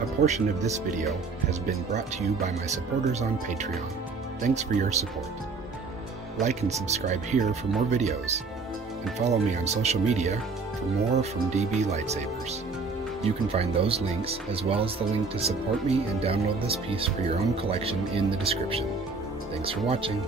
A portion of this video has been brought to you by my supporters on Patreon. Thanks for your support. Like and subscribe here for more videos, and follow me on social media for more from DB Lightsabers. You can find those links, as well as the link to support me and download this piece for your own collection in the description. Thanks for watching.